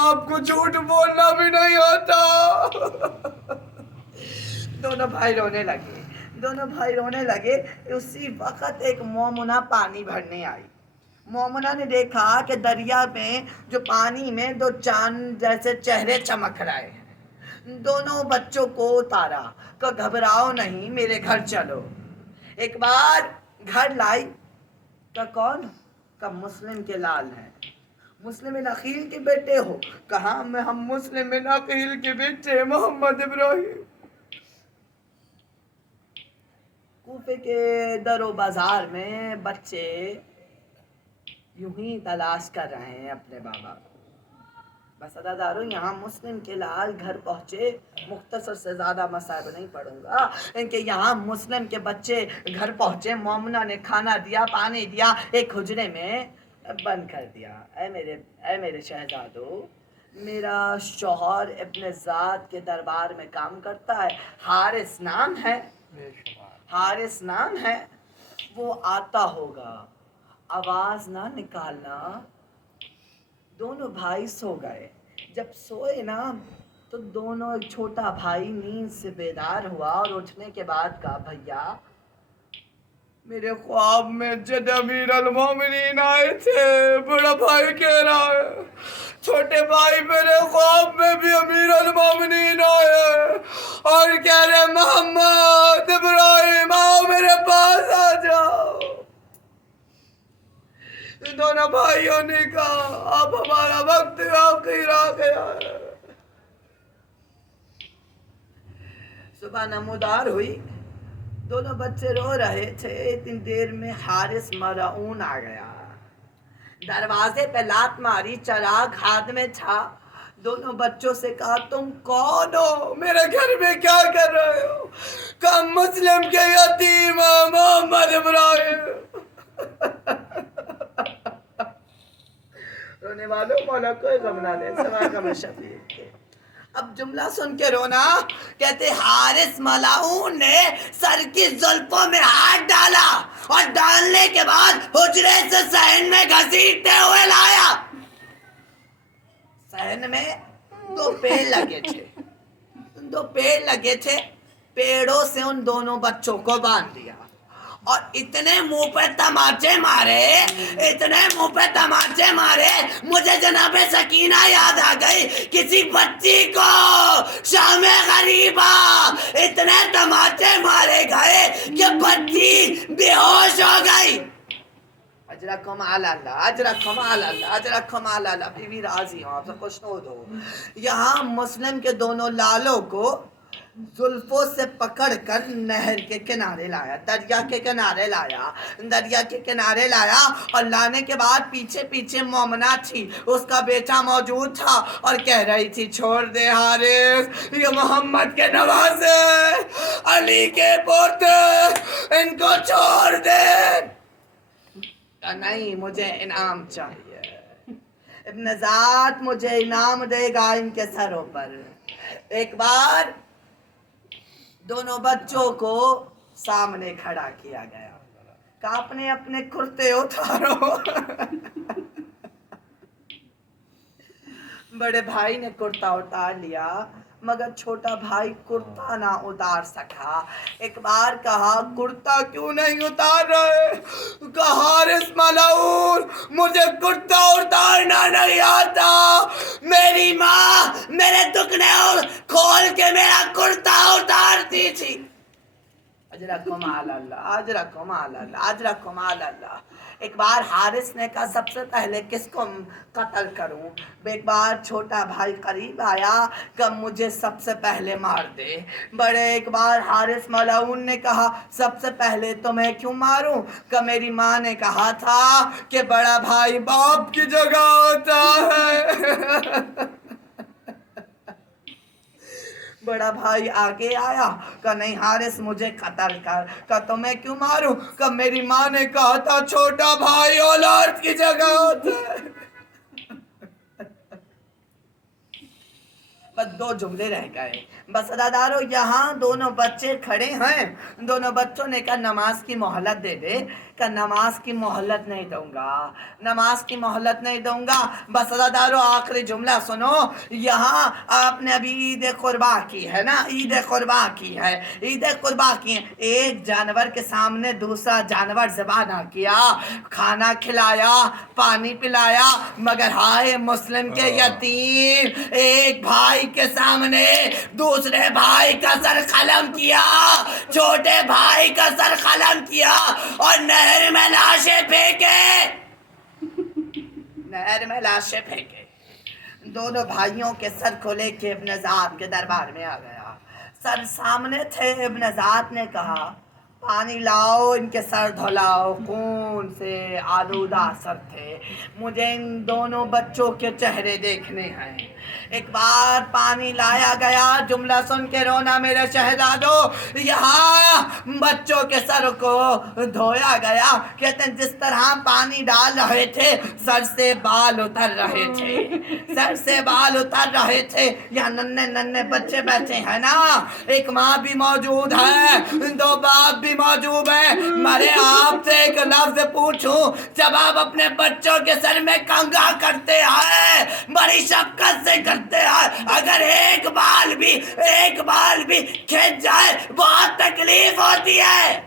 آپ کو جھوٹ بولنا بھی نہیں آتا۔ دونوں بھائی رونے لگے۔ اسی وقت ایک مومنہ پانی بھرنے آئی۔ مومنہ نے دیکھا کہ دریا میں جو پانی میں دو چاند جیسے چہرے چمک رہے ہیں۔ دونوں بچوں کو اتارا کہ گھبراؤ نہیں، میرے گھر چلو۔ ایک بار گھر لائی کہ کون؟ کہ مسلم کے لال ہیں، مسلم بن عقیل کے بیٹے ہو؟ کہا ہم مسلم بن عقیل کے بیٹے محمد ابراہیم۔ کوفے کے در و بازار میں بچے یوں ہی تلاش کر رہے ہیں اپنے بابا کو۔ بس ادادارو یہاں مسلم کے لال گھر پہنچے۔ مختصر سے زیادہ مصائب نہیں پڑھوں گا، ان کے یہاں مسلم کے بچے گھر پہنچے۔ مومنہ نے کھانا دیا، پانی دیا، ایک حجرے میں بند کر دیا۔ اے میرے شہزادو، میرا شوہر ابن ذات کے دربار میں کام کرتا ہے، حارث نام ہے، وہ آتا ہوگا، آواز نہ نکالنا۔ دونوں بھائی سو گئے۔ جب سوئے نا تو دونوں چھوٹا بھائی نیند سے بیدار ہوا اور اٹھنے کے بعد کہا بھیا میرے خواب میں جد امیر المومنین آئے تھے۔ بڑا بھائی کہہ رہا ہے چھوٹے بھائی میرے خواب میں بھی امیر المومنین آئے اور کہہ رہے محمد ابراہیم آؤ میرے پاس آ جاؤ۔ دونوں بھائیوں نے کہا اب ہمارا وقت آخر آ گیا ہے۔ صبح نمودار ہوئی، دونوں بچے رو رہے تھے۔ اتنی دیر میں حارث مرعون آ گیا، دروازے پہ لات ماری، چراغ ہاتھ میں تھا۔ دونوں بچوں سے کہا تم کون ہو؟ میرے گھر میں کیا کر رہے ہو؟ کہا مسلم کے یتیم محمد ابراہیم۔ رونے والوں مولا کوئی غم نہ لے سوا غم شفیق کے۔ اب جملہ سن کے رونا، کہتے حارث ملعون نے سر کی زلفوں میں ہاتھ ڈالا اور ڈالنے کے بعد حجرے سے صحن میں گھسیٹتے ہوئے لایا۔ صحن میں دو پیڑ لگے تھے، پیڑوں سے ان دونوں بچوں کو باندھ دیا اور اتنے منہ پہ تماچے مارے مجھے جناب سکینہ یاد آ گئی، کسی بچی کو شام غریبہ اتنے تماچے مارے گئے کہ بچی بے ہوش ہو گئی۔ اجرکم علی اللہ، بیوی راضی ہوں، آپ سے خوشنود ہو۔ یہاں مسلم کے دونوں لالوں کو زلفوں سے پکڑ کر نہر کے کنارے لایا، دریا کے کنارے لایا اور لانے کے بعد پیچھے مومنہ تھی، اس کا بیٹا موجود تھا اور کہہ رہی تھی چھوڑ دے حارث، یہ محمد کے نوازے، علی کے پوتے، ان کو چھوڑ دے۔ نہیں مجھے انعام چاہیے، ابن ذات مجھے انعام دے گا ان کے سروں پر۔ ایک بار دونوں بچوں کو سامنے کھڑا کیا گیا، کہا اپنے کرتے اتارو۔ بڑے بھائی نے کرتا اتار لیا مگر چھوٹا بھائی کرتا نہ اتار سکا۔ ایک بار کہا کرتا کیوں نہیں اتار رہے؟ کہا حارث ملعون مجھے کرتا اتارنا نہیں آتا، میری ماں میرے دکنے کھول کے میرا کرتا اتارتی تھی۔ اجرکم علی اللہ۔ ایک بار حارث نے کہا سب سے پہلے کس کو قتل کروں؟ ایک بار چھوٹا بھائی قریب آیا کہ مجھے سب سے پہلے مار دے۔ ایک بار حارث ملعون نے کہا سب سے پہلے تمہیں کیوں ماروں؟ کہ میری ماں نے کہا تھا کہ بڑا بھائی باپ کی جگہ ہوتا ہے۔ بڑا بھائی آگے آیا کہ نہیں حارث مجھے قتل کر۔ کہ تمہیں کیوں ماروں؟ کہ میری ماں نے کہا تھا چھوٹا بھائی اولاد کی جگہ ہوتا ہے۔ بس 2 جملے رہ گئے. بس ادادارو یہاں دونوں بچے کھڑے ہیں. دونوں بچوں نے کہا نماز کی مہلت دے دے. کہ نماز کی مہلت نہیں دوں گا, نماز کی مہلت نہیں دوں گا. بس ادادارو آخری جملہ سنو. یہاں آپ نے ابھی عید قربا کی ہے نا, عید قربا کی ہے, عید قربا کی ہے. ایک جانور کے سامنے دوسرا جانور ذبح نہ کیا, کھانا کھلایا, پانی پلایا, مگر ہائے مسلم کے یتیم, ایک بھائی کے سامنے دوسرے بھائی کا سر قلم کیا, چھوٹے بھائی کا سر قلم کیا اور نہر میں لاشیں پھینکے, نہر میں لاشیں پھینکے. دونوں بھائیوں کے سر کو لے کے ابن زاد کے دربار میں آ گیا. سر سامنے تھے. ابن زاد نے کہا پانی لاؤ, ان کے سر دھلاؤ, خون سے آلودہ سر تھے, مجھے ان دونوں بچوں کے چہرے دیکھنے ہیں. ایک بار پانی لایا گیا. جملہ سن کے رونا میرے شہزادو. یہاں بچوں کے سر کو دھویا گیا. کہتے ہیں جس طرح پانی ڈال رہے تھے سر سے بال اتر رہے تھے, سر سے بال اتر رہے تھے. یہاں ننھے ننھے بچے بیٹھے ہیں نا, ایک ماں بھی موجود ہے, 2 باپ بھی موجود ہیں. مرے آپ سے ایک لفظ پوچھوں, جب آپ اپنے بچوں کے سر میں کنگھا کرتے ہیں, بڑی شفقت سے کرتے ہیں, اگر ایک بال بھی کھنچ جائے بہت تکلیف ہوتی ہے.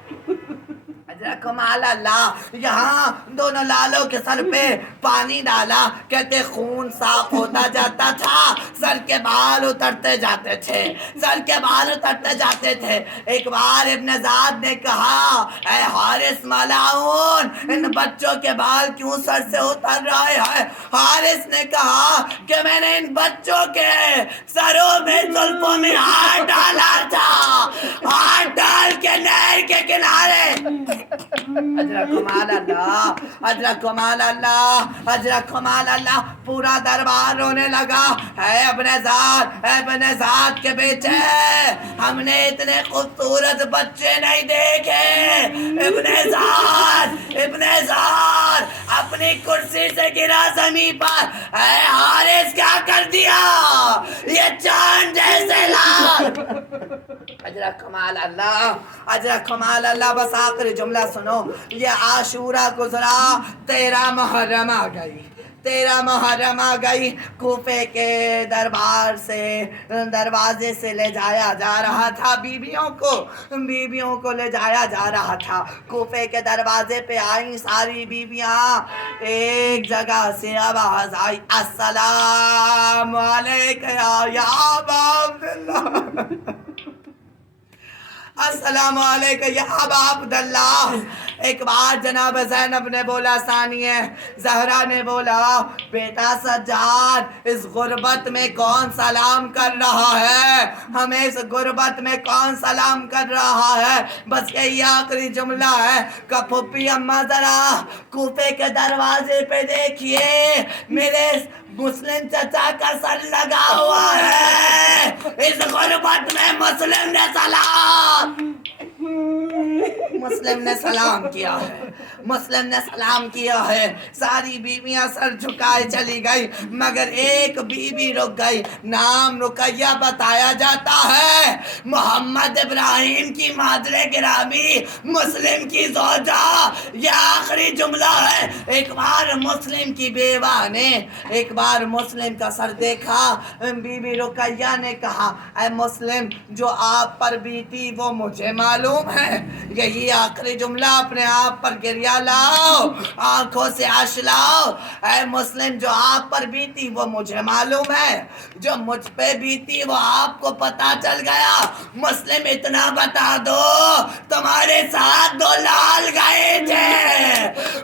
کمال اللہ. یہاں دونوں لالوں کے سر پہ پانی ڈالا. کہتے خون صاف ہوتا جاتا تھا, سر کے بال اترتے جاتے تھے, سر کے بال اترتے جاتے تھے. ایک بار ابن زاد نے کہا اے حارث ملعون, ان بچوں کے بال کیوں سر سے اتر رہے ہیں؟ حارث نے کہا کہ میں نے ان بچوں کے سروں میں زلفوں میں ہاتھ ڈالا تھا, ہاتھ ڈال کے نہر کے کنارے. کمال اللہ, کمال اللہ, کمال اللہ. پورا دربار رونے لگا. اے ابن زاد کے بیٹے, ہم نے اتنے خوبصورت بچے نہیں دیکھے. ابن زاد اپنی کرسی سے گرا زمین پر. اے حارث کیا کر دیا, یہ چاند جیسے لال. کمال اللہ, کمال اللہ. بس آخری جملہ سنو. یہ عاشورہ گزرا, 13 محرم آ گئی, 13 محرم آ گئی. کوفے کے دروازے سے لے جایا جا رہا تھا بیویوں کو لے جایا جا رہا تھا. کوفے کے دروازے پہ آئیں ساری بیویاں. ایک جگہ سے آواز آئی, السلام علیکم یا ابا عبداللہ, السلام علیکم یا ابا عبداللہ. ایک بار جناب زینب نے بولا, ثانیہ زہرا نے بولا, بیٹا سجاد اس غربت میں کون سلام کر رہا ہے, ہمیں اس غربت میں کون سلام کر رہا ہے. بس یہی آخری جملہ ہے کہ پھپھی اماں ذرا کوفے کے دروازے پہ دیکھیے, میرے مسلم چچا کا سر لگا ہوا ہے. اس غربت میں مسلم نے سلام کیا ہے, مسلم نے سلام کیا ہے. ساری بیویاں سر جھکائے چلی گئی, مگر ایک بیوی رک گئی. نام رقیہ بتایا جاتا ہے, محمد ابراہیم کی مادر گرامی, مسلم کی زوجہ. یہ آخری جملہ ہے. ایک بار مسلم کی بیوہ نے ایک بار مسلم کا سر دیکھا. بی بی رقیہ نے کہا اے مسلم, جو آپ پر بیتی وہ مجھے معلوم ہے. یہی آخری جملہ, اپنے آپ پر گریہ لاؤ, آنکھوں سے اشک لاؤ. اے مسلم, جو آپ پر بیتی وہ مجھے معلوم ہے, جو مجھ پہ بیتی وہ آپ کو پتا چل گیا. مسلم اتنا بتا دو, تمہارے ساتھ 2 لال گئے تھے,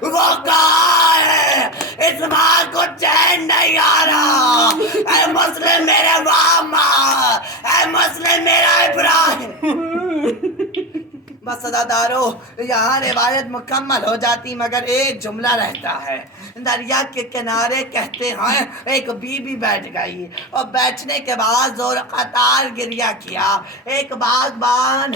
وہ کہاں ہے؟ اس ماں کو چین نہیں آ رہا. اے مسلم میرے ماما, اے مسلم میرا ابراہیم. بس عزادارو یہاں روایت مکمل ہو جاتی مگر ایک جملہ رہتا ہے. دریا کے کنارے کہتے ہیں ایک بی بی بیٹھ گئی اور بیٹھنے کے بعد زور قطار گریہ کیا. ایک باغبان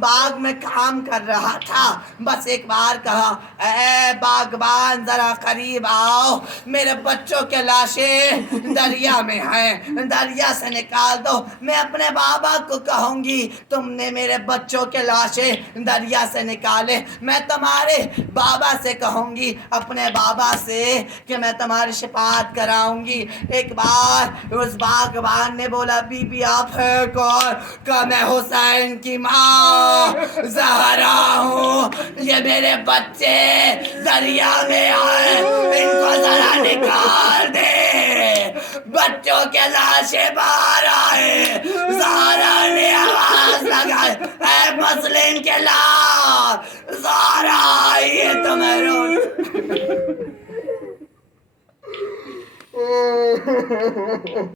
باغ میں کام کر رہا تھا. بس ایک بار کہا اے باغبان ذرا قریب آؤ, میرے بچوں کے لاشیں دریا میں ہیں, دریا سے نکال دو. میں اپنے بابا کو کہوں گی تم نے میرے بچوں کے لاشیں دریا سے نکالے. میں تمہارے بابا سے کہوں گی اپنے بابا سے کہ میں تمہاری شفاعت کراؤں گی. ایک بار اس باغبان نے بولا بی بی آپ ہے کون؟ کہ میں حسین کی ماں زہرا ہوں, یہ میرے بچے دریا میں آئے, ان کو ذرا نکال دے. بچوں کے لاشیں باہر آئے. زہرا نے آواز لگائی اے مسلم کے لاش, زہرا آئیے تمہیں روٹ